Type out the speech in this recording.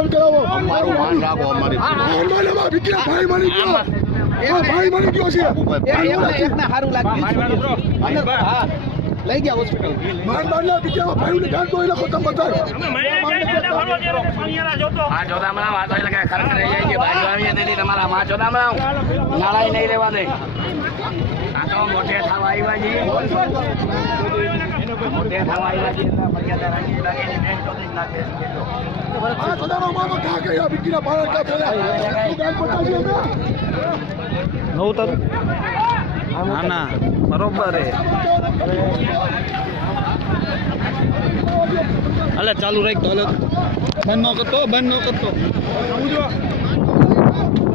બંધ કરાવો. અમારું માન રાખો અમારી ભાઈ માની ગયો. ભાઈ માની ગયો છે. એકને સારું લાગ્યું હા લઈ ગયા હોસ્પિટલ માન માનલા બીજા ભાઈને ગાંઠ તો એ લોકો તમે બતાવો. આ ચોદામણા વાતો એટલે કે ખરેખર રહી જાય છે બાજુ આવીએ તેથી તમારા માં ચોદામણા નાળાઈ નહીં રહેવા દે આ તો મોટે થવા આવ્યા છે મોટે થવા આવ્યા છે મર્યાદા રાખી લાગે ને મેં ચોથી લાગે આ સદાનો મામો કા ગયા બીજીના બાળ કા પેલા તું ગાંઠ બતાવજો ને. નવતર ના ના બરોબર હે અલે ચાલુ રાખ તો બંધ ન કરતો